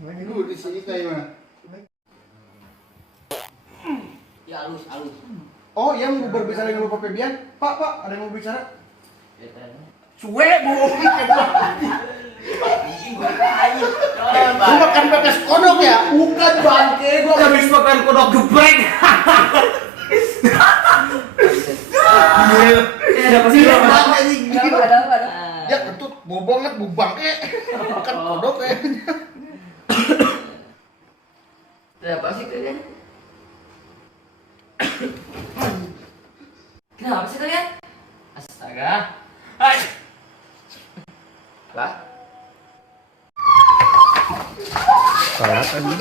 Dulu di sini kayak mana? Ya halus. Oh, yang mau berbicara dengan Bapak Febian? Pak, ada yang mau bicara? Suwe bu. Lu makan pepes kodok ya? Bukan bangke, gua habis makan kodok geprek. Ada apa sih? Ada. Ya kentut, bau banget, bau bangke. Makan kodok kayaknya. Ada apa sih kalian? Kenapa sih kalian? Astaga. Hai. Apa? Salah tadi.